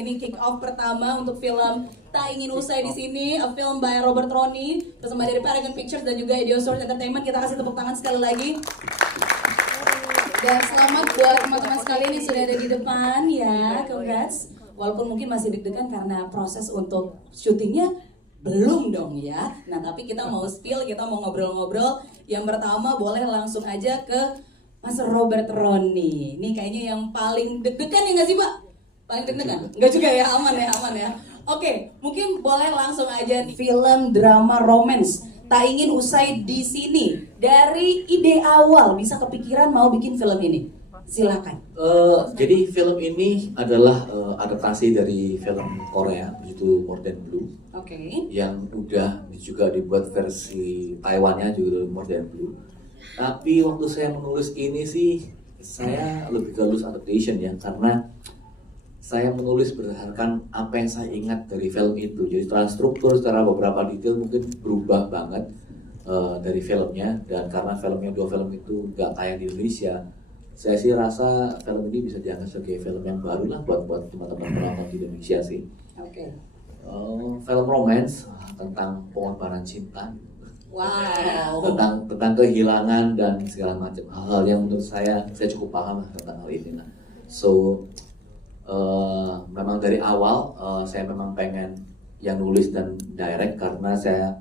Ini kick off pertama untuk film Tak Ingin Usai di Sini, a film by Robert Roni bersama dari Paragon Pictures dan juga Idiosaurus Entertainment. Kita kasih tepuk tangan sekali lagi. Dan selamat buat teman-teman sekalian yang sudah ada di depan ya, congrats. Walaupun mungkin masih deg-degan karena proses untuk syutingnya belum dong ya. Nah tapi kita mau spill, kita mau ngobrol-ngobrol. Yang pertama boleh langsung aja ke Mas Robert Roni. Ini kayaknya yang paling deg-degan ya nggak sih Pak? Paling deg-degan? Nggak juga ya, aman ya. Oke, mungkin boleh langsung aja film drama romance Tak Ingin Usai di Sini. Dari ide awal bisa kepikiran mau bikin film ini? Silakan. Jadi film ini adalah adaptasi dari film Korea berjudul More Than Blue. Oke. Yang udah juga dibuat versi Taiwannya juga More Than Blue. Tapi waktu saya menulis ini sih saya lebih ke loose adaptation ya, karena saya menulis berdasarkan apa yang saya ingat dari film itu. Jadi secara struktur, secara beberapa detail mungkin berubah banget dari filmnya. Dan karena dua film itu gak tayang di Indonesia, saya sih rasa film ini bisa dianggap sebagai film yang baru lah buat teman-teman penonton di Indonesia sih. Oke. Film romance tentang pengorbanan cinta. Wow. tentang kehilangan dan segala macam hal-hal yang menurut saya cukup paham lah tentang hal ini lah. So memang dari awal saya memang pengen yang nulis dan direct karena saya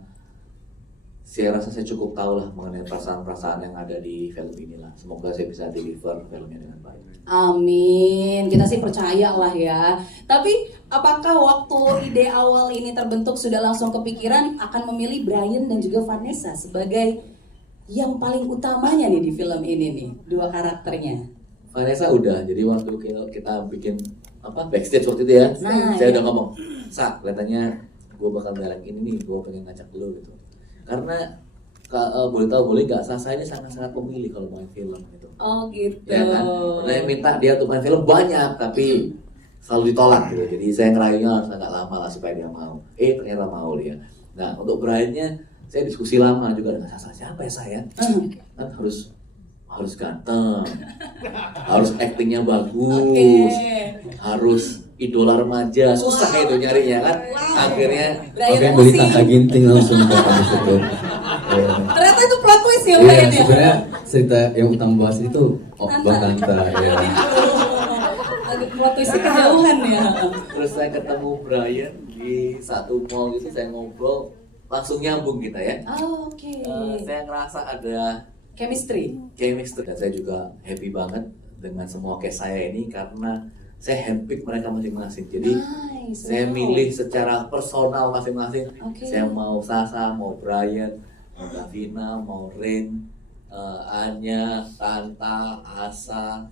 rasa saya cukup tahu lah mengenai perasaan-perasaan yang ada di film inilah. Semoga saya bisa deliver filmnya dengan baik. Amin, kita sih percaya lah ya. Tapi apakah waktu ide awal ini terbentuk sudah langsung kepikiran akan memilih Brian dan juga Vanessa sebagai yang paling utamanya nih di film ini nih, dua karakternya? Vanessa udah, jadi waktu kita bikin backstage waktu itu ya, saya udah ngomong, kelihatannya gue bakal bareng ini nih, gue pengen ngajak dulu gitu. Karena boleh tahu boleh nggak, saya ini sangat-sangat pemilih kalau main film gitu. Oh gitu. Ya kan, pernah minta dia untuk main film banyak, tapi selalu ditolak gitu. Jadi saya ngerayunya harus agak lama lah supaya dia mau. Ternyata mau dia. Nah untuk Brian-nya saya diskusi lama juga dengan siapa ya saya? Kan harus ganteng, harus actingnya bagus, harus idola remaja, susah itu nyarinya kan. Akhirnya beli Tata Ginting langsung ke situ. Ternyata itu plot twist ya Brian ya. Sebenarnya cerita yang utama bahas itu Bang Tanta ya. Agak plot twist kejauhan ya. Terus saya ketemu Brian di satu mall gitu, saya ngobrol langsung nyambung kita ya. Oke. Saya ngerasa ada chemistry dan saya juga happy banget dengan semua case saya ini karena saya handpick mereka masing-masing. Jadi saya milih secara personal masing-masing. Saya mau Sasa, mau Brian, mau Davina, mau Rain, Anya, Tanta, Asa,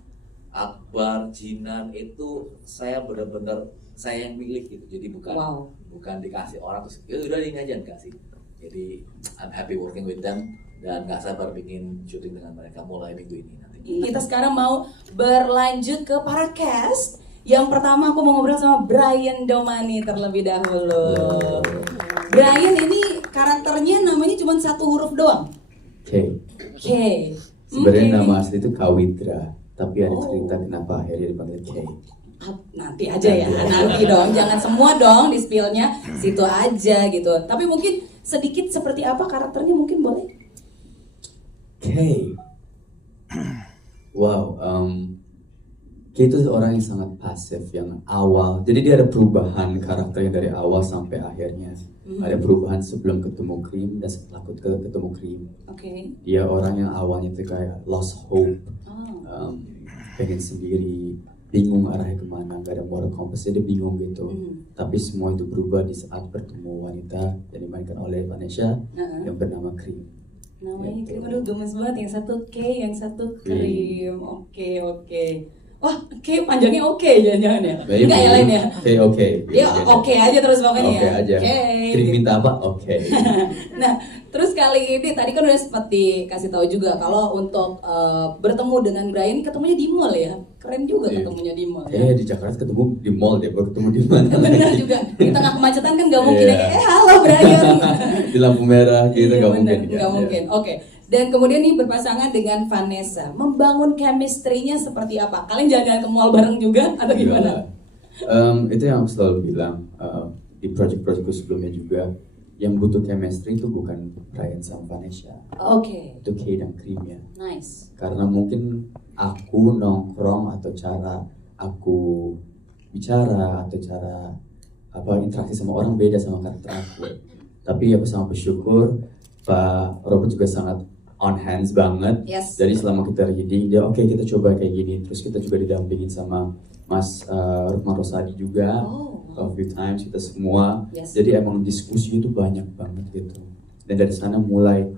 Akbar, Jinan, itu saya benar-benar saya yang milih gitu. Jadi bukan dikasih orang terus udah ini aja, enggak sih. Jadi I'm happy working with them dan gak sabar bikin syuting dengan mereka mulai minggu ini nanti. Kita sekarang mau berlanjut ke para cast. Yang pertama aku mau ngobrol sama Brian Domani terlebih dahulu. Brian ini karakternya namanya cuma satu huruf doang. K. Sebenarnya nama asli itu Kawitra, tapi ada cerita kenapa akhirnya dipanggil K. Nanti aja ya, nanti dong, jangan semua dong di spillnya, situ aja gitu. Tapi mungkin sedikit seperti apa karakternya mungkin boleh? K. Wow, K itu orang yang sangat pasif, yang awal. Jadi dia ada perubahan karakternya dari awal sampai akhirnya. Ada perubahan sebelum ketemu Cream dan setelah ketemu Cream. Dia orang yang awalnya itu kayak lost hope, pengen sendiri, bingung arahnya kemana, gak ada moral compass, dia bingung gitu. Tapi semua itu berubah di saat bertemu wanita yang dimainkan oleh Vanessa yang bernama Cream. Namanya Cream, aduh gemes banget, yang satu K, yang satu Cream. Oke. Wah, K panjangnya oke jangan-jangan ya? Enggak ya lain ya? Oke. Ya oke aja terus pokoknya ya? Oke aja. Cream minta apa? Oke. Nah, terus kali ini tadi kan udah sempat dikasih tahu juga kalau untuk bertemu dengan Brian ketemunya di mall ya? Keren juga ketemunya di mall ya? Di Jakarta ketemu di mall deh, baru ketemu di mana? Benar juga, di tengah kemacetan kan gak mungkin ya, halo Brian. Di lampu merah gitu gak mungkin. Gak mungkin, oke. Dan kemudian nih berpasangan dengan Vanessa, membangun chemistry-nya seperti apa? Kalian jalan-jalan ke mall bareng juga atau gimana? Itu yang aku selalu bilang di project-projectku sebelumnya juga, yang butuh chemistry itu bukan Brian sama Vanessa, Oke, itu Kay dan Cream ya. nice. Karena mungkin aku nongkrong atau cara aku bicara atau cara interaksi sama orang beda sama karakter aku. Tapi aku sangat bersyukur Pak Robert juga sangat on hands banget. Yes. Jadi selama kita reading dia oke, kita coba kayak gini. Terus kita juga didampingin sama Mas Rukman Rosadi juga. A few times kita semua. Yes. Jadi emang diskusi itu banyak banget gitu. Dan dari sana mulai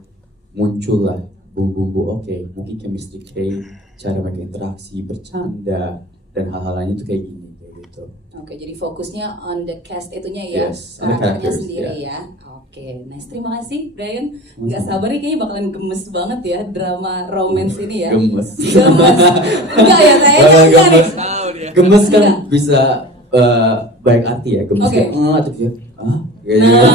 muncul lah bumbu-bumbu mungkin chemistry Kay, cara mereka interaksi, bercanda dan hal-hal lainnya itu kayak gini kayak gitu. Oke, jadi fokusnya on the cast itunya ya, Yes, on the karakternya characters, sendiri ya. Oke, nice. Terima kasih Brian. Nggak sabar nih kayaknya bakalan gemes banget ya drama romance ini ya. Gemes. Enggak ya, saya enggak nih. Gemes kan Enggak. bisa baik arti ya. Gemes Oke. kayak atau kayak kayak gitu.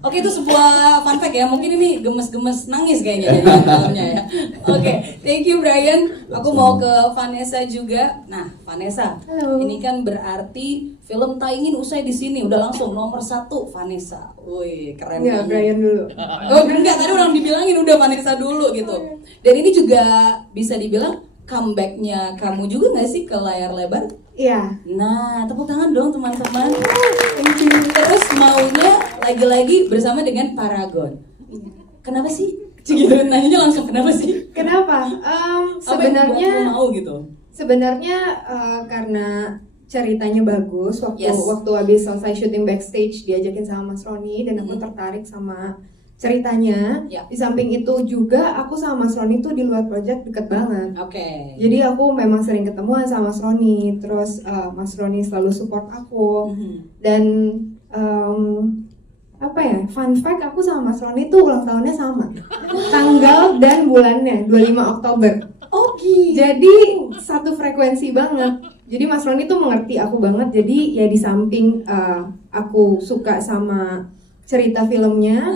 Nah, oke, itu sebuah fun fact ya. Mungkin ini gemes-gemes nangis kayaknya ya, filmnya ya. Oke, thank you Brian. Aku mau ke Vanessa juga. Nah, Vanessa, Halo. ini kan berarti film Taingin usai di sini. Udah langsung nomor 1 Vanessa. Wih, keren Enggak, banget. Brian dulu. Oh enggak, tadi orang dibilangin udah Vanessa dulu gitu. Dan ini juga bisa dibilang comebacknya kamu juga nggak sih ke layar lebar? Iya. Nah, tepuk tangan dong teman-teman. Terus maunya lagi-lagi bersama dengan Paragon. Kenapa sih? Gitu, nanya langsung kenapa sih? Kenapa? Apa yang membuat Sebenarnya kamu mau gitu? sebenarnya karena ceritanya bagus. Waktu Yes. habis selesai syuting backstage diajakin sama Mas Roni dan aku tertarik sama ceritanya. Ya. Di samping itu juga aku sama Mas Roni tuh di luar project deket banget. Oke. Jadi aku memang sering ketemuan sama Mas Roni. Terus Mas Roni selalu support aku. Dan fun fact, aku sama Mas Roni tuh ulang tahunnya sama. Tanggal dan bulannya 25 Oktober. Oke. Jadi satu frekuensi banget. Jadi Mas Roni tuh mengerti aku banget. Jadi ya di samping aku suka sama cerita filmnya,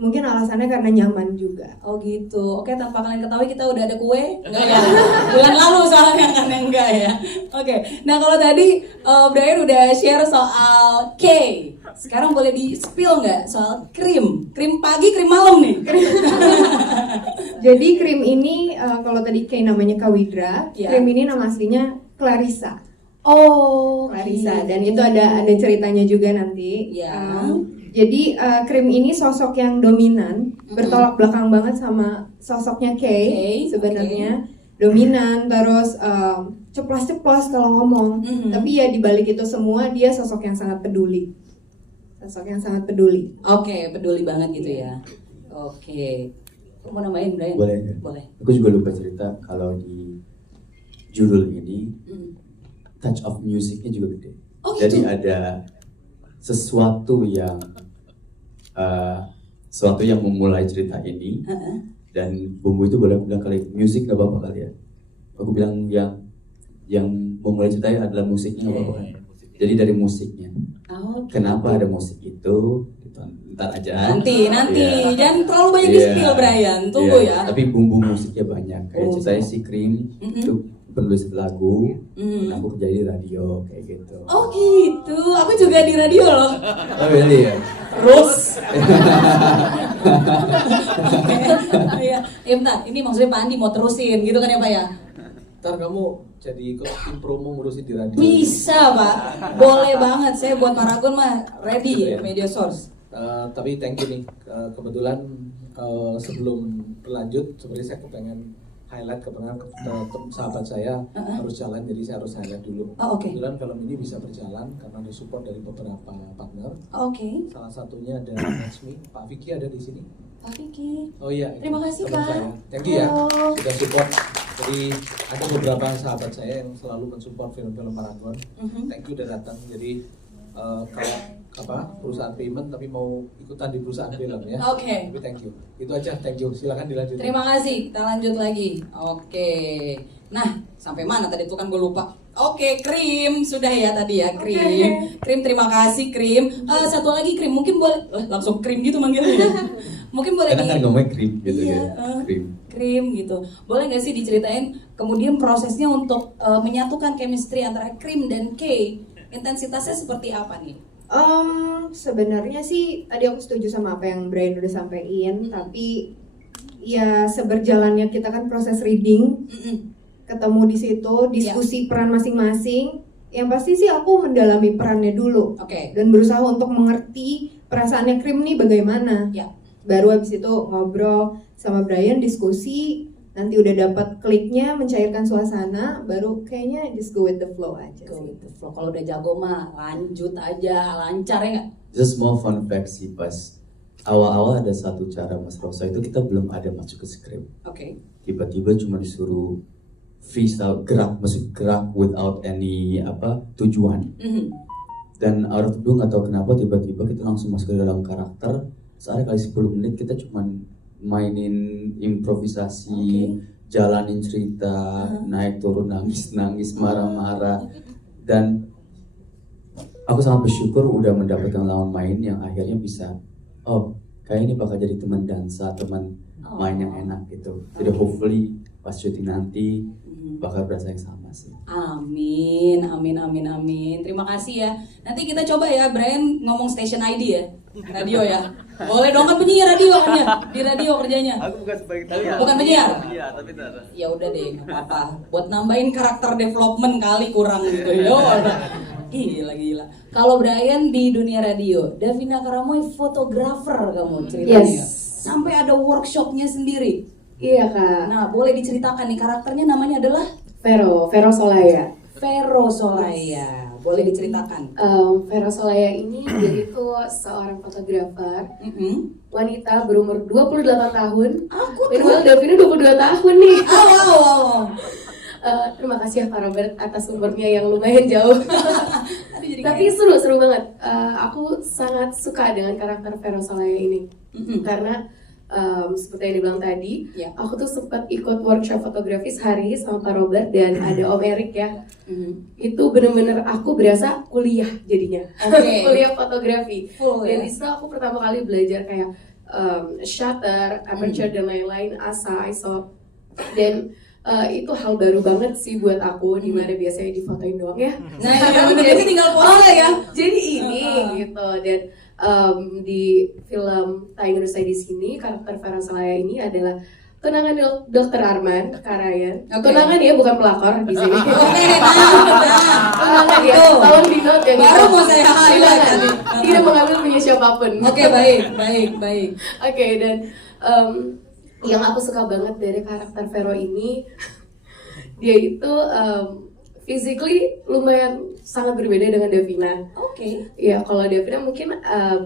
mungkin alasannya karena nyaman juga. Oh gitu. Oke, tanpa kalian ketahui kita udah ada kue. Enggak ya? Bulan lalu soalnya kan enggak ya. Oke. Nah, kalau tadi Brian udah share soal K. Sekarang boleh di-spill nggak soal krim? Krim pagi, krim malam nih. Jadi krim ini kalau tadi kayak namanya Kawidra, Ya. krim ini nama aslinya Clarissa. Oh, Clarissa, dan itu ada ceritanya juga nanti. Ya. Jadi krim ini sosok yang dominan, bertolak belakang banget sama sosoknya Kay sebenarnya. Dominan, terus ceplas-ceplos kalau ngomong. Tapi ya dibalik itu semua dia sosok yang sangat peduli. Sosok yang sangat peduli. Oke, peduli banget gitu ya. Oke. Mau nambahin Brian? Boleh. Boleh. Aku juga lupa cerita kalau di judul ini touch of musicnya juga gede. Oh, gitu? Jadi ada sesuatu yang memulai cerita ini. Dan bumbu itu boleh aku bilang kali musik gak apa-apa kali ya. Aku bilang yang memulai ceritanya adalah musiknya gak apa-apa kan. Jadi dari musiknya. Kenapa ada musik itu? Ntar aja. Nanti. Iya. Jangan terlalu banyak Iya. di-spill Brian. Tunggu Iya, ya. Tapi bumbu musiknya banyak. Kayak ceritanya si Cream itu penulis lagu. Dan aku kerja di radio kayak gitu. Oh gitu. Aku juga di radio loh. Oh iya. Terus. Iya. Bentar. Ini maksudnya Pak Andi mau terusin gitu kan ya Pak ya? Ntar kamu jadi ikut tim promo ngurusin di radio. Bisa Pak. Boleh banget. Saya buat Paragon mah ready Gitu ya. media source. Tapi thank you nih. Kebetulan sebelum berlanjut, sebenarnya saya kepengen highlight sahabat saya harus jalan, jadi saya harus highlight dulu. Oh, oke. Kebetulan film ini bisa berjalan karena ada support dari beberapa partner. Oke. Salah satunya ada Laksmi, Pak Vicky ada di sini. Pak Vicky. Oh iya. Terima kasih, teman Pak. saya. Thank you ya. Halo. Sudah support. Jadi ada beberapa sahabat saya yang selalu mensupport film-film Paragon. Thank you udah datang. Jadi kalau perusahaan payment tapi mau ikutan di perusahaan film ya. Oke. Tapi thank you. Itu aja. Thank you. Silakan dilanjut. Terima kasih. Kita lanjut lagi. Oke. Nah, sampai mana tadi tuh kan gue lupa. Oke, Krim sudah ya tadi ya, Krim. Krim, terima kasih Krim. Satu lagi Krim, mungkin boleh langsung Krim gitu manggilnya. Mungkin boleh Karena kan ngomongnya krim gitu iya, ya. Krim. Krim gitu. Boleh nggak sih diceritain kemudian prosesnya untuk menyatukan chemistry antara Krim dan Kay? Intensitasnya seperti apa nih? Sebenarnya sih tadi aku setuju sama apa yang Brian udah sampein, tapi ya seberjalannya kita kan proses reading, ketemu di situ, diskusi peran masing-masing. Yang pasti sih aku mendalami perannya dulu, dan berusaha untuk mengerti perasaannya Krim nih bagaimana. Ya. Baru habis itu ngobrol sama Brian, diskusi, nanti udah dapat kliknya, mencairkan suasana, baru kayaknya just go with the flow aja Go sih. with the flow. Kalau udah jago mah lanjut aja, lancar ya nggak? Just small fun fact sih, pas awal-awal ada satu cara Mas Rosa itu kita belum ada masuk ke skrip. Tiba-tiba cuma disuruh freestyle masuk gerak without any tujuan. Dan out of the blue nggak tahu kenapa tiba-tiba kita langsung masuk ke dalam karakter. Sehari kali 10 menit kita cuman mainin improvisasi, jalanin cerita, naik turun nangis marah-marah. Dan aku sangat bersyukur udah mendapatkan lawan main yang akhirnya bisa, kayak ini bakal jadi teman dansa, teman main yang enak gitu. Jadi hopefully pas syuting nanti bakal berasa yang sama sih. Amin. Terima kasih ya. Nanti kita coba ya, Brian ngomong station ID ya, radio ya. Boleh dong, kan penyiar radio kan ya, di radio kerjanya. Aku bukan sebagai penyiar. Bukan penyiar. Iya, tapi tidak. Ya udah deh, nggak apa-apa. Buat nambahin karakter development kali kurang gitu. Yo, gila. Kalau Brian di dunia radio, Davina Karamoy fotografer kamu ceritanya. Yes. Sampai ada workshopnya sendiri. Iya kak. Nah, boleh diceritakan nih karakternya namanya adalah Vero Solaya. Vero Solaya. Boleh diceritakan. Vero Solaya ini dia itu seorang fotografer wanita berumur 28 tahun. Aku Minimal Davina 22 tahun nih. Wow. Terima kasih ya Pak Robert atas umurnya yang lumayan jauh. Tapi seru banget. Aku sangat suka dengan karakter Vero Solaya ini karena seperti yang dibilang tadi, aku tuh sempat ikut workshop fotografi sehari sama Pak Robert dan ada Om Erik ya. Itu bener-bener aku berasa kuliah jadinya. Kuliah fotografi. Dan di situ aku pertama kali belajar kayak shutter, aperture dan lain-lain, ASA, ISO. Dan itu hal baru banget sih buat aku, dimana biasanya difotoin doang ya. Nah, jadi tinggal pose ya. Jadi ini gitu. Dan di film Tak Ingin Usai di Sini, karakter Vero Solaya ini adalah tunangan Dr. Arman Karayan. Tunangan ya, bukan pelakor di sini. Tunangan ya, tolong di note ya. Baru mau saya highlight tadi. Tidak mengambil punya siapapun. Oke, baik. Oke, dan yang aku suka banget dari karakter Vero ini, dia itu physically lumayan sangat berbeda dengan Davina. Ya, kalau Davina mungkin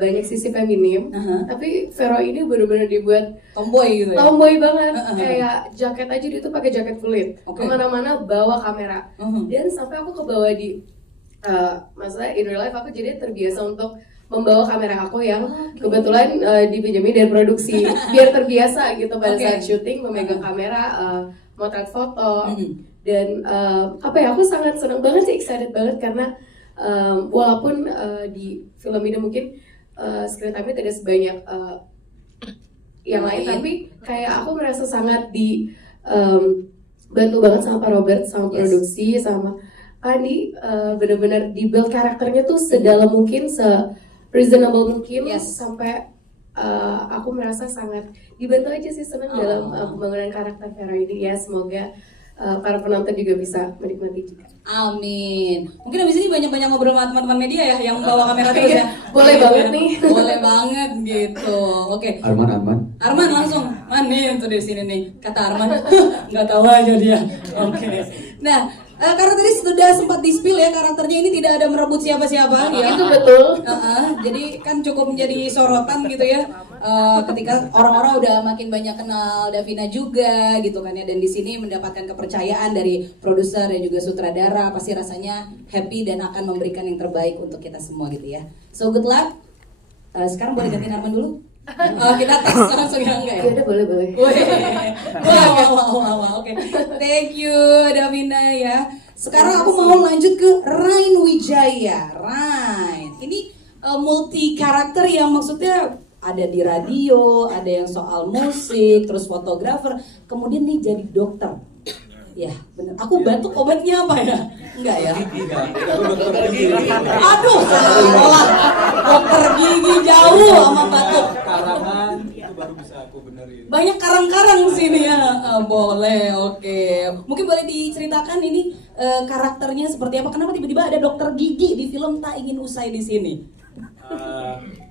banyak sisi feminim, tapi Vero ini benar-benar dibuat tomboy gitu ya. Tomboy banget, kayak jaket aja dia tuh pakai jaket kulit. Kemana-mana bawa kamera. Dan sampai aku kebawa di maksudnya in real life aku jadi terbiasa untuk membawa kamera aku yang kebetulan dipinjami dari produksi biar terbiasa gitu pada saat syuting memegang kamera, motret foto. Dan aku sangat senang banget sih, excited banget karena walaupun di film ini mungkin screen time-nya tidak sebanyak yang lain, tapi kayak aku merasa sangat bantu banget sama Pak Robert, sama produksi, sama Andi, benar-benar di-build karakternya tuh sedalam mungkin, se-reasonable mungkin, sampai aku merasa sangat dibantu aja sih, senang dalam pembangunan karakter Vero ini. Ya, semoga para penonton juga bisa menikmati juga. Amin. Mungkin abis ini banyak-banyak ngobrol sama teman-teman media ya yang bawa kamera terus ya. Boleh banget nih. Boleh banget gitu. Oke. Arman Langsung. Nih tuh di sini nih. Kata Arman. Nggak tahu aja dia. Oke. Nah, karena tadi sudah sempat di-spill ya, karakternya ini tidak ada merebut siapa-siapa ya. Itu betul. Jadi kan cukup menjadi sorotan gitu ya. Ketika orang-orang udah makin banyak kenal Davina juga gitu kan ya, dan di sini mendapatkan kepercayaan dari produser dan juga sutradara, pasti rasanya happy dan akan memberikan yang terbaik untuk kita semua gitu ya. So good luck. Sekarang boleh gantiin Arman dulu? Kita tes langsung ya, enggak ya? Ya udah, boleh. Wow, oke. Thank you Davina ya. Sekarang aku mau lanjut ke Rain Wijaya. Rain, ini multi karakter yang maksudnya ada di radio, ada yang soal musik, terus fotografer, kemudian nih jadi dokter. Ya, bener. Aku batuk obatnya apa ya? Enggak ya? Aduh, salah. Dokter gigi jauh sama batuk. Karangan itu baru bisa aku benerin. Banyak karang-karang sini ya. Boleh, oke. Mungkin boleh diceritakan ini karakternya seperti apa? Kenapa tiba-tiba ada dokter gigi di film Tak Ingin Usai di sini?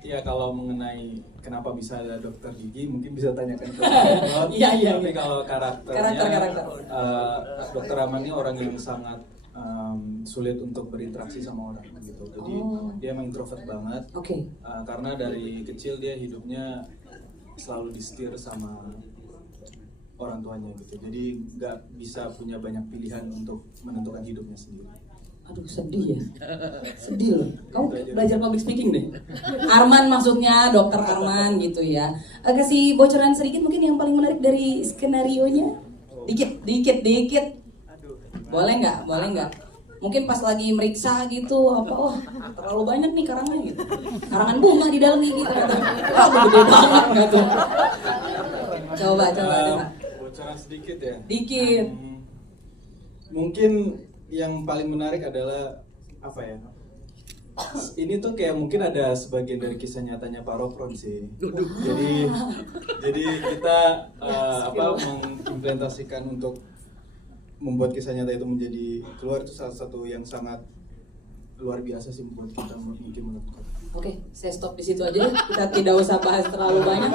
Ya kalau mengenai kenapa bisa ada dokter gigi mungkin bisa tanyakan ke Iya. Tapi kalau karakter. Dokter Aman ini orang yang sangat sulit untuk berinteraksi sama orang gitu. Jadi dia emang introvert banget. Oke. Karena dari kecil dia hidupnya selalu disetir sama orang tuanya gitu. Jadi nggak bisa punya banyak pilihan untuk menentukan hidupnya sendiri. Aduh, sedih ya. Sedih loh. Kamu belajar public speaking deh. Arman maksudnya, dokter Arman gitu ya. Kasih bocoran sedikit mungkin yang paling menarik dari skenarionya. Dikit. Boleh nggak? Mungkin pas lagi meriksa gitu, wah terlalu banyak nih karangnya gitu. Karangan bunga di dalam nih gitu. Wah, gede banget gitu. Coba. Bocoran sedikit ya. Dikit. Mungkin yang paling menarik adalah apa ya? Ini tuh kayak mungkin ada sebagian dari kisah nyatanya Pak Rokron sih. Jadi kita mengimplementasikan untuk membuat kisah nyata itu menjadi keluar, itu salah satu yang sangat luar biasa sih membuat kita mungkin menentukan. Oke, saya stop di situ aja. Kita tidak usah bahas terlalu banyak.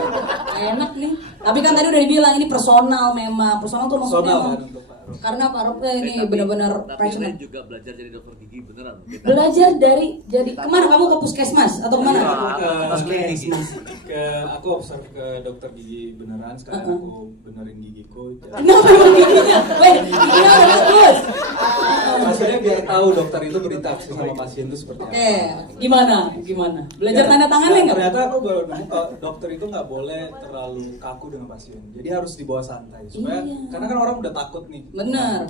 Enak nih. Tapi kan tadi udah dibilang ini personal memang. Personal tuh maksudnya Personal memang. kan untuk Pak Rokron. Karena Pak Rokron ini benar-benar Tapi passionate. Ren juga belajar jadi dokter gigi beneran. Belajar dari jadi kemana kamu ke puskesmas atau kemana? Aku observe ke dokter gigi beneran. Sekarang aku benerin gigiku. Kenapa emang giginya? Weh, giginya udah bagus. Maksudnya biar tahu dokter itu berinteraksi sama pasien itu seperti apa. Oke, gimana? Belajar tanda tangannya nggak? Ternyata aku baru nemu kalau dokter itu nggak boleh terlalu kaku dengan pasien. Jadi harus dibawa santai supaya karena kan orang udah takut nih. Bener.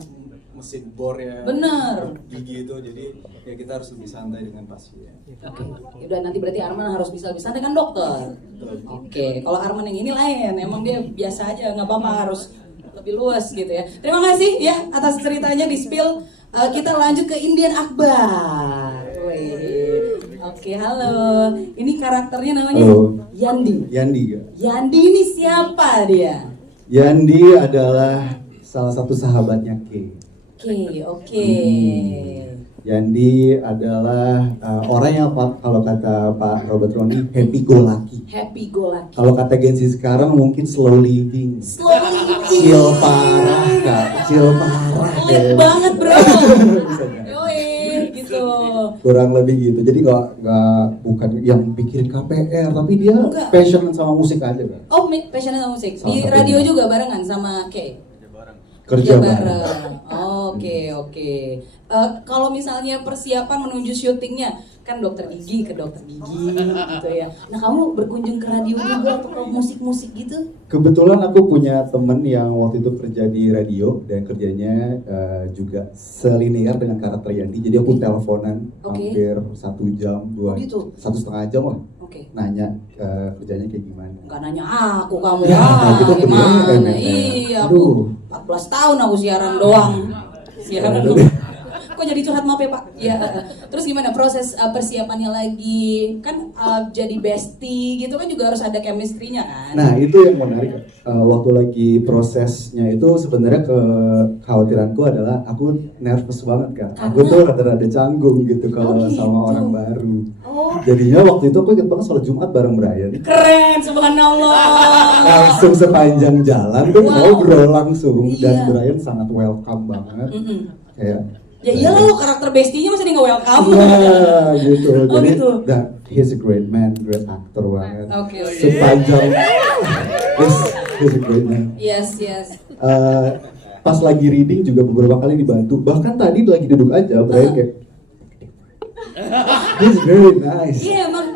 Mesin bor ya. Bener. Gigi itu jadi ya kita harus lebih santai dengan pasien. Oke, udah nanti berarti Arman harus bisa lebih santai kan dokter. Oke, kalau Arman yang ini lain, emang dia biasa aja, nggak apa-apa harus lebih luas gitu ya. Terima kasih ya atas ceritanya di spill. Kita lanjut ke Indian Akbar. Wih. Oke, halo. Ini karakternya namanya Yandi. Yandi ini siapa dia? Yandi adalah salah satu sahabatnya Kay. Oke. Yandi adalah orang yang kalau kata Pak Robert Roni happy go lucky. Happy go lucky. Kalau kata Gen Z sekarang mungkin slow living. Slow living. Chill parah kak, chill parah. Pelit banget bro. Bisa nggak? Yoi, gitu. Kurang lebih gitu. Jadi nggak bukan yang pikirin KPR, tapi dia Enggak. passion sama musik aja kan. Oh, passionnya sama musik. Di Salah radio satunya. juga barengan sama Kay. Kerja bareng. bareng. Oke. Kalau misalnya persiapan menuju syutingnya, kan dokter gigi ke dokter gigi gitu ya. Nah, kamu berkunjung ke radio juga atau ke musik-musik gitu? Kebetulan aku punya temen yang waktu itu kerja di radio dan kerjanya juga selinier dengan karakter Yandi. Jadi aku teleponan hampir 1 jam, 2, gitu? 1,5 jam lah. Oke. Nanya kerjanya kayak gimana. Enggak nanya aku kamu Ya, gitu gimana? kemudian, Iya, aduh. aku 14 tahun aku siaran doang. Siaran Aduh. doang. Kok jadi curhat, maaf ya Pak? Ya. Terus gimana proses persiapannya lagi? Kan jadi bestie gitu kan juga harus ada chemistry-nya kan? Nah itu yang menarik. Waktu lagi prosesnya itu sebenarnya kekhawatiranku adalah aku nervous banget kan. Aku tuh rada-rada canggung gitu kalau gitu. sama orang baru. Oh. Jadinya waktu itu aku inget banget sholat Jumat bareng Brian. Keren, subhanallah. Langsung sepanjang jalan tuh ngobrol langsung. Dan Iya. Brian sangat welcome banget. Kayak Ya iyalah lo karakter bestinya masa dia nggak welcome. nah gitu. Oh, Jadi gitu. he's a great man, great actor banget. Oke. Sepanjang he's a great man. Yes. Pas lagi reading juga beberapa kali dibantu. Bahkan tadi lagi duduk aja, Brian kayak he's very nice. Iya emang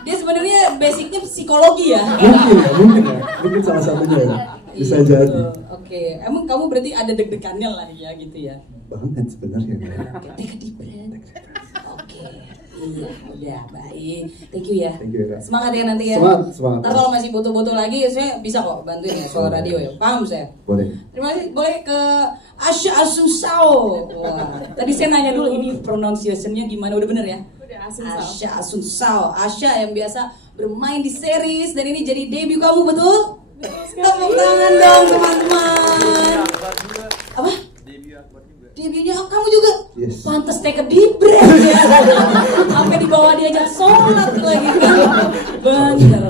dia sebenarnya basicnya psikologi ya. Mungkin salah satunya ya. Bisa Iya, jadi. betul. Oke, emang kamu berarti ada deg-degannya lah ya gitu ya. banget sebenarnya. Take a deep breath. Oke, iya udah baik. Thank you ya. Thank you, Kak. Semangat ya nanti ya. Semangat. Ntar kalau masih butuh-butuh lagi, saya bisa kok bantuin ya soal radio ya. Paham saya? Boleh. Terima kasih. Boleh ke Asya Asunsao. Wah, tadi saya nanya dulu ini pronunciation-nya gimana? Udah bener ya? Udah Asunsao. Asya Asunsao. Asya yang biasa bermain di series dan ini jadi debut kamu, betul? Tepuk tangan dong teman-teman. Apa? Debutnya kamu juga? Yes. Pantes take a deep breath ya. Sampai dibawa diajak sholat lagi kan. Bener.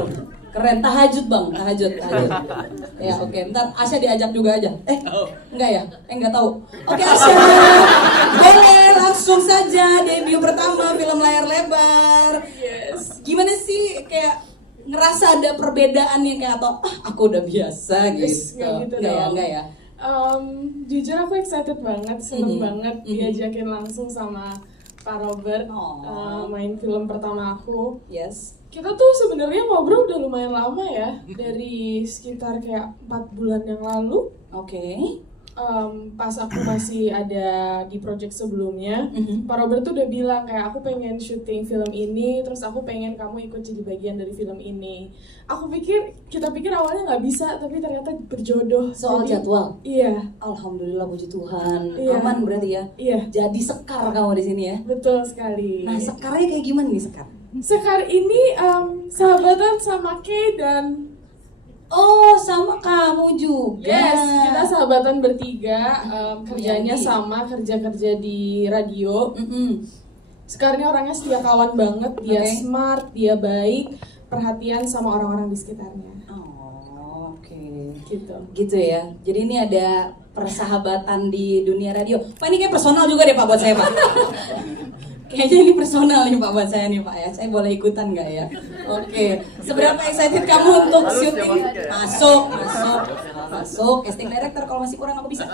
Keren, tahajud bang, tahajud. Ya oke, ntar Asya diajak juga aja. Enggak ya? Enggak tahu. Oke Asya, boleh langsung saja debut pertama film layar lebar. Yes. Gimana sih kayak ngerasa ada perbedaan yang kayak atau aku udah biasa gitu? Yes, nggak gitu Enggak ya, dong. enggak ya. Jujur aku excited banget, seneng banget diajakin langsung sama Pak Robert main film pertama aku. Yes. Kita tuh sebenarnya ngobrol udah lumayan lama ya, dari sekitar kayak 4 bulan yang lalu. Oke. Pas aku masih ada di project sebelumnya, Pak Robert tuh udah bilang kayak aku pengen syuting film ini, terus aku pengen kamu ikut jadi bagian dari film ini. Kita pikir awalnya nggak bisa, tapi ternyata berjodoh. Soal Jadi, jadwal. Iya, Alhamdulillah puji Tuhan. Iya. Aman berarti ya. iya, Jadi sekar kamu di sini ya. betul sekali. Nah, sekarnya kayak gimana nih sekar? Sekar ini sahabatan sama Kay dan Oh, sama kamu juga. yes, kita sahabatan bertiga, kerjanya Jadi. sama, kerja di radio. Sekarang orangnya setia kawan banget, dia Oke. smart, dia baik, perhatian sama orang-orang di sekitarnya. Oh, oke. Gitu. Gitu ya. Jadi ini ada persahabatan di dunia radio. Pak ini kayak personal juga deh Pak buat saya Pak. Kayaknya ini personal nih Pak buat saya nih Pak ya. Saya boleh ikutan nggak ya? Oke. Seberapa excited kamu untuk syuting? Masuk. Casting director kalau masih kurang aku bisa.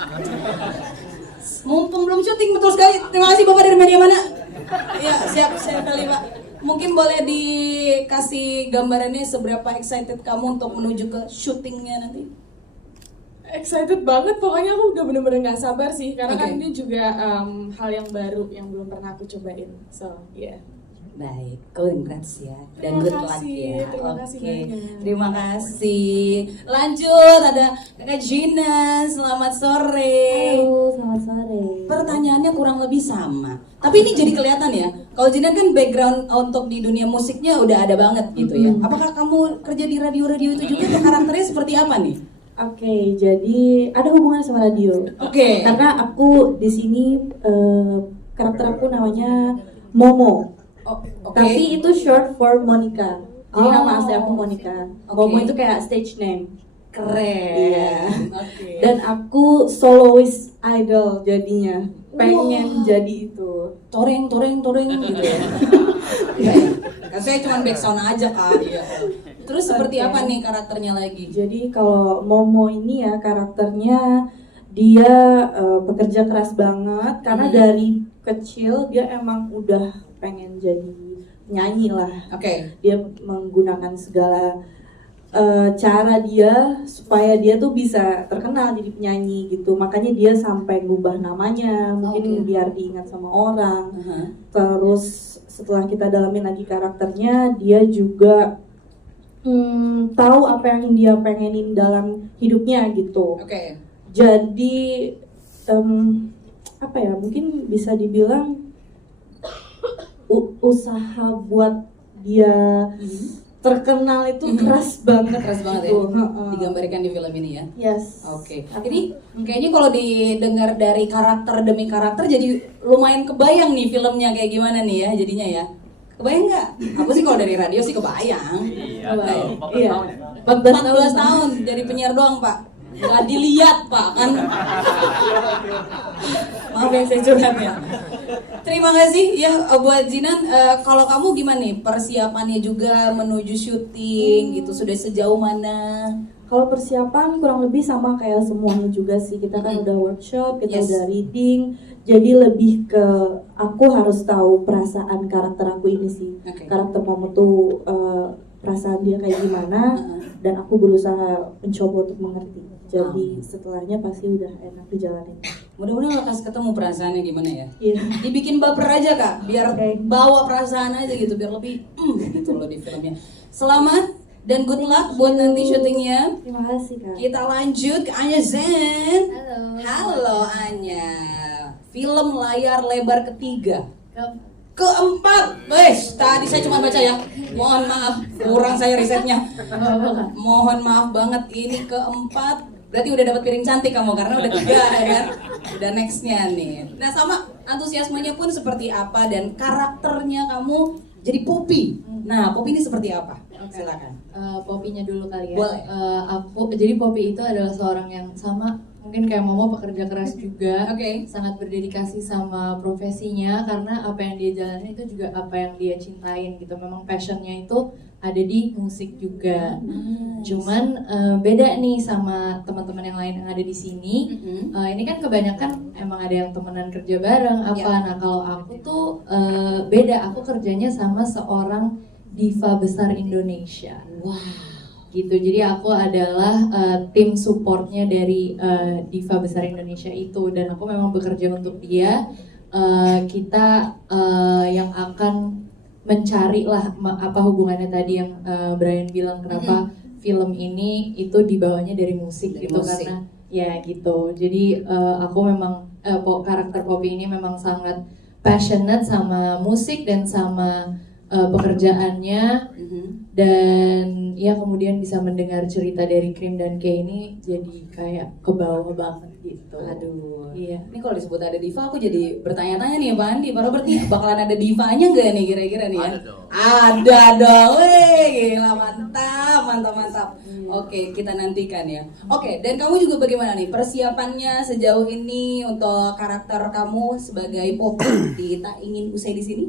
Mumpung belum syuting betul sekali. Terima kasih Bapak dari media mana? Iya siap kali Pak. Mungkin boleh dikasih gambarannya seberapa excited kamu untuk menuju ke syutingnya nanti? Excited banget, pokoknya aku udah bener-bener gak sabar sih, karena Oke. kan ini juga hal yang baru yang belum pernah aku cobain. So, yeah. Baik, congrats ya dan Terima good luck kasih, ya. terima kasih banyak. Terima kasih. Lanjut ada Kakak Gina, selamat sore. Halo, selamat sore. Pertanyaannya kurang lebih sama. Tapi ini jadi kelihatan ya. Kalau Gina kan background untuk di dunia musiknya udah ada banget gitu ya. Apakah kamu kerja di radio-radio itu juga? Karakternya seperti apa nih? Oke, jadi ada hubungan sama radio. Oke. Karena aku di sini karakter aku namanya Momo. Oh, oke. Tapi itu short for Monica. Jadi Oh. nama asli aku Monica. Oke. Momo itu kayak stage name. Keren. Iya. Oke. Dan aku soloist idol jadinya. Pengen jadi itu. Toreng gitu ya. Kan saya cuma backsound aja Kak. Iya. Terus seperti Oke. apa nih karakternya lagi? Jadi kalau Momo ini ya karakternya dia bekerja keras banget karena dari kecil dia emang udah pengen jadi penyanyi lah. Oke. Dia menggunakan segala cara dia supaya dia tuh bisa terkenal jadi penyanyi gitu. Makanya dia sampai ngubah namanya mungkin Oke. biar diingat sama orang. Aha. Terus setelah kita dalamin lagi karakternya, dia juga tahu apa yang dia pengenin dalam hidupnya gitu. Oke. Jadi apa ya? Mungkin bisa dibilang usaha buat dia terkenal itu keras banget. Keras banget ya. gitu. Heeh. Digambarkan di film ini ya. Yes. Oke. Jadi kayaknya kalau didengar dari karakter demi karakter jadi lumayan kebayang nih filmnya kayak gimana nih ya jadinya ya. Kebayang nggak? Aku sih kalau dari radio sih kebayang. Kebayang. Iya. 14 tahun jadi penyiar doang Pak. Nggak dilihat Pak kan. Maaf ya saya curhat ya. Terima kasih ya buat Zinan. Kalau kamu gimana nih persiapannya juga menuju syuting gitu sudah sejauh mana? Kalau persiapan kurang lebih sama kayak semuanya juga sih. Kita kan udah workshop, kita Yes. udah reading. Jadi lebih ke aku harus tahu perasaan karakter aku ini sih. Oke. Karakter Momo tuh perasaan dia kayak gimana dan aku berusaha mencoba untuk mengerti. Jadi setelahnya pasti udah enak dijalanin. Mudah-mudahan lekas ketemu perasaannya gimana ya. Iya. Dibikin baper aja Kak, biar Oke. bawa perasaan aja gitu, biar lebih gitu loh di filmnya. Selamat dan good luck buat nanti syutingnya. Terima kasih Kak. Kita lanjut ke Anya Zen. Halo. Halo Anya. Film layar lebar ketiga. Keempat, wes tadi saya cuma baca ya. Mohon maaf, kurang saya risetnya. Mohon maaf banget, ini keempat. Berarti udah dapat piring cantik kamu karena udah 3 ya kan. Udah nextnya nih. Nah sama antusiasmenya pun seperti apa dan karakternya kamu jadi Poppy. Nah Poppy ini seperti apa? Silakan. Poppy-nya dulu kali ya. Boleh. Jadi Poppy itu adalah seorang yang sama mungkin kayak Momo, pekerja keras juga. Oke. Sangat berdedikasi sama profesinya karena apa yang dia jalanin itu juga apa yang dia cintain gitu. Memang passionnya itu ada di musik juga. Cuman beda nih sama teman-teman yang lain yang ada di sini. Ini kan kebanyakan emang ada yang temenan kerja bareng apa. Ya. Nah kalau aku tuh beda. Aku kerjanya sama seorang diva besar Indonesia. Wow. Gitu. Jadi aku adalah tim supportnya dari diva besar Indonesia itu dan aku memang bekerja untuk dia. Kita yang akan mencari lah apa hubungannya tadi yang Brian bilang kenapa film ini itu dibawanya dari musik Dari gitu musik. karena ya gitu. Jadi aku memang karakter Poppy ini memang sangat passionate sama musik dan sama pekerjaannya. Dan ya kemudian bisa mendengar cerita dari Cream dan Kay ini jadi kayak ke bawah banget gitu. Aduh. Iya. Ini kalau disebut ada diva aku jadi bertanya-tanya nih Pak Andi, Pak Robert nih bakalan ada divanya nggak nih kira-kira nih ya? Ada dong. Ada dong. Wih, gila mantap. Oke, kita nantikan ya. Oke, dan kamu juga bagaimana nih persiapannya sejauh ini untuk karakter kamu sebagai Poppy di Tak Ingin Usai di Sini?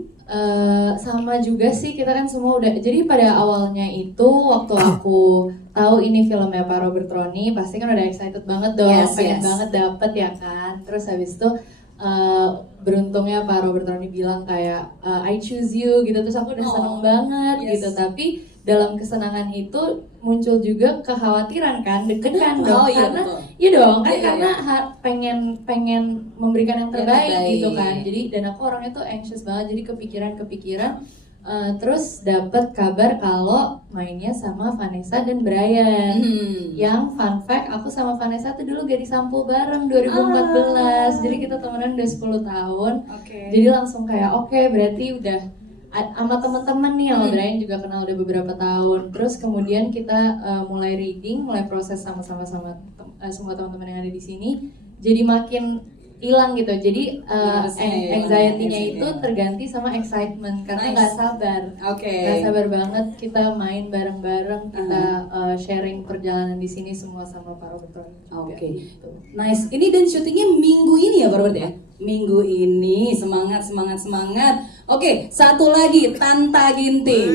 Sama juga sih, kita kan semua udah. Jadi pada awalnya itu waktu aku tahu ini filmnya Pak Robert Roni, pasti kan udah excited banget dong, pengen banget dapet ya kan. Terus habis itu beruntungnya Pak Robert Roni bilang kayak I choose you gitu, terus aku udah seneng banget gitu. Tapi dalam kesenangan itu muncul juga kekhawatiran kan, deg-degan dong, Oh, iya, karena betul. iya dong kan, Iya, karena pengen memberikan yang terbaik, terbaik. gitu kan. Jadi dan aku orangnya tuh anxious banget, jadi kepikiran. Terus dapat kabar kalau mainnya sama Vanessa dan Brian. Yang fun fact, aku sama Vanessa tuh dulu Gadis Sampul bareng 2014. Jadi kita temenan udah 10 tahun. Jadi langsung kayak oke, berarti udah sama teman-teman nih, sama Brian juga kenal udah beberapa tahun. Terus kemudian kita mulai reading, mulai proses sama-sama semua teman-teman yang ada di sini. Jadi makin hilang gitu. Jadi anxiety-nya itu terganti sama excitement karena nggak sabar. Nggak sabar banget kita main bareng-bareng, kita sharing perjalanan di sini semua sama Pak Robert Roni juga, gitu. Nice. Ini dan syutingnya minggu ini ya Pak Robert ya? Minggu ini, semangat. Oke, satu lagi Tanta Ginting.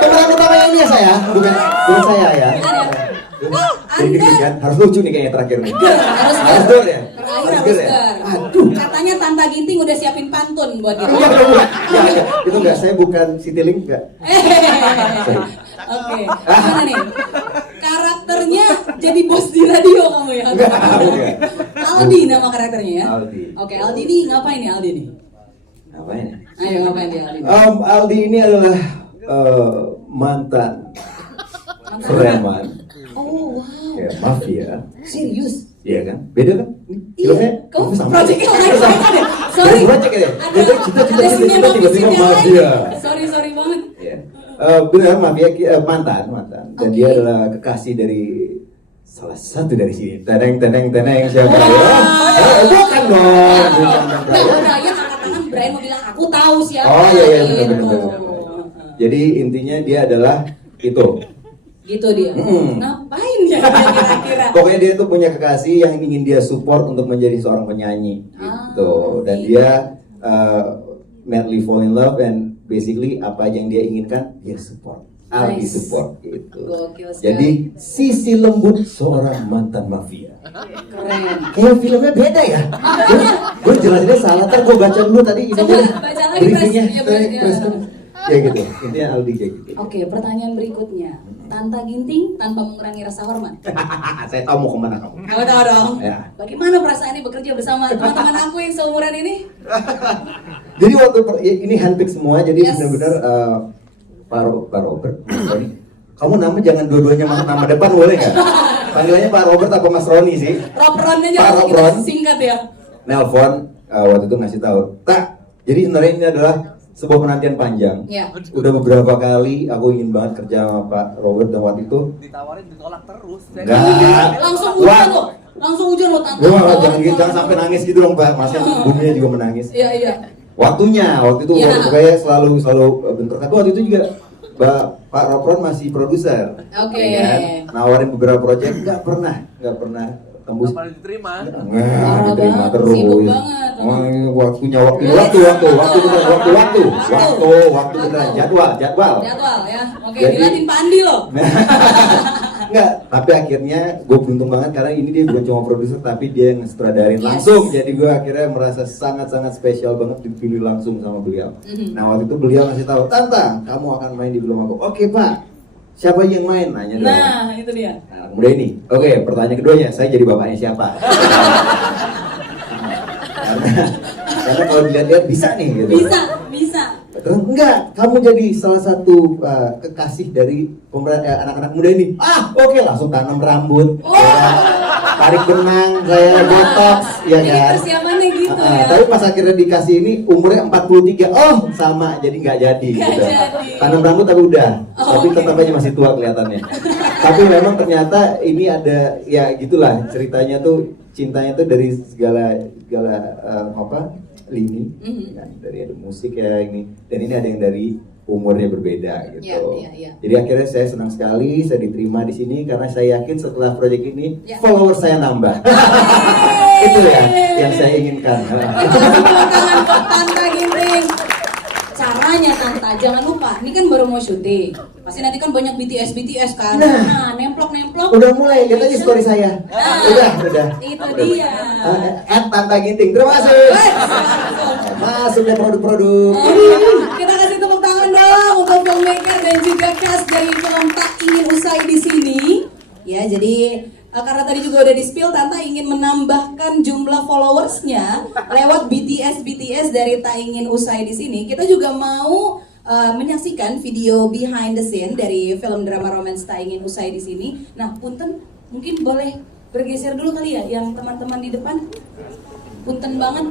Pemeran utamanya ini ya saya, bukan saya ya. Jadi deg-degan, harus lucu nih kayaknya terakhir nih. Harus dur ya. Terakhir harus ger. Aduh. Katanya Tanta Ginting udah siapin pantun buat kita. Enggak. Itu enggak, saya bukan Citiling enggak. Oke, gimana nih? Karakternya jadi bos di radio kamu ya? Enggak. Aldi nama karakternya ya? Aldi. Oke, Aldi ini ngapain nih Aldi nih? Ngapain ya? Ayo ngapain dia Aldi? Aldi ini adalah mantan preman. Oh wow, Ya, mafia. serius? Iya kan? Beda kan? Filmnya Kamu sama. projectnya lain banget ya? Sorry. Project ya? Ada Cita-cita sinematis tiba-tiba yang lain. mafia. Sorry banget. Ya. Benar mafia mantan. Dan dia adalah kekasih dari salah satu dari sini. Teneng siapa ya? Bukan dong. Udah ya angkat tangan Brian mau bilang aku tahu siapa. Oh iya gitu. benar. Jadi intinya dia adalah itu. Gitu dia. Ngapain ya kira-kira? Pokoknya dia tuh punya kekasih yang ingin dia support untuk menjadi seorang penyanyi gitu. Dan dia madly fall in love and basically apa yang dia inginkan dia support. Aldi support gitu. Gokil sekali. Jadi sisi lembut seorang mantan mafia. Keren. Kayak filmnya beda ya. Gue jelasinnya salah, ntar gue baca dulu tadi Coba baca lagi briefingnya. press. Kayak gitu. Intinya Aldi kayak gitu. Oke, pertanyaan berikutnya. Tanta Ginting tanpa mengurangi rasa hormat. Saya tahu mau kemana kamu. Kamu tahu dong. Ya. Bagaimana perasaannya bekerja bersama teman-teman aku yang seumuran ini? Jadi waktu ini handpick semua, jadi Yes. benar-benar Pak Robert, sorry. Kamu nama jangan dua-duanya nama depan boleh nggak? Panggilannya Pak Robert apa Mas Roni sih? Ropron aja Pak langsung kita Ropron. singkat ya. Nelpon waktu itu ngasih tahu, tak. Jadi sebenarnya ini adalah sebuah penantian panjang. Ya. Udah beberapa kali aku ingin banget kerja sama Pak Robert dan waktu itu Ditawarin ditolak terus. enggak. Langsung hujan loh. Langsung hujan loh Tanta. Jangan sampai nangis gitu dong Pak. Masnya buminya juga menangis. Iya, iya. Waktu itu Ya. pokoknya selalu bentrok. Tapi waktu itu juga Pak Ropron masih produser. Oke. Ya kan? Nawarin beberapa proyek nggak pernah tembus. Nggak pernah diterima. Nggak diterima banget, terus. sibuk banget. Oh, ini waktu beneran jadwal. Jadwal ya. Oke, Jadi- dilatih Pak Andi loh. Enggak, tapi akhirnya gue beruntung banget karena ini dia bukan cuma produser tapi dia yang sutradarin Yes. langsung. Jadi gue akhirnya merasa sangat-sangat spesial banget dipilih langsung sama beliau. Nah waktu itu beliau ngasih tahu, Tanta, kamu akan main di film aku. Oke Pak, siapa yang main? Nanya dong. Nah, itu dia. Nah, kemudian ini, oke, pertanyaan keduanya, saya jadi bapaknya siapa? karena kalau dilihat-lihat bisa nih gitu. Bisa. Terus enggak, kamu jadi salah satu kekasih dari anak-anak muda ini. Oke, langsung tanam rambut, tarik benang, saya botox, ya Jadi kan. persiapannya gitu ya. Tapi pas akhirnya dikasih ini umurnya 43, sama, jadi nggak jadi. Nggak Gitu. jadi. Tanam rambut tapi udah, tapi oke. tetap aja masih tua kelihatannya. Tapi memang ternyata ini ada, ya gitulah ceritanya tuh, cintanya tuh dari segala lini, kan? Dari ada musik ya ini, dan ini ada yang dari umurnya berbeda gitu. Iya. Jadi akhirnya saya senang sekali saya diterima di sini karena saya yakin setelah proyek ini Ya. follower saya nambah. Itu ya yang saya inginkan. Kita kasih tepuk tangan buat Tanta Ginting. Caranya Tanta, jangan lupa, ini kan baru mau syuting. Pasti nanti kan banyak BTS kan. Nah, nemplok. Udah mulai, lihat aja story saya. Udah. Itu dia. Tanta Ginting, terima kasih. Masuk deh produk-produk. Kita kasih tepuk tangan dong untuk filmmaker dan juga cast dari film Tak Ingin Usai di sini. Ya, jadi karena tadi juga udah di-spill, Tanta ingin menambahkan jumlah followersnya lewat BTS dari Tak Ingin Usai di sini. Kita juga mau menyaksikan video behind the scene dari film drama romance Tak Ingin Usai di sini. Nah, punten mungkin boleh bergeser dulu kali ya yang teman-teman di depan. Punten banget.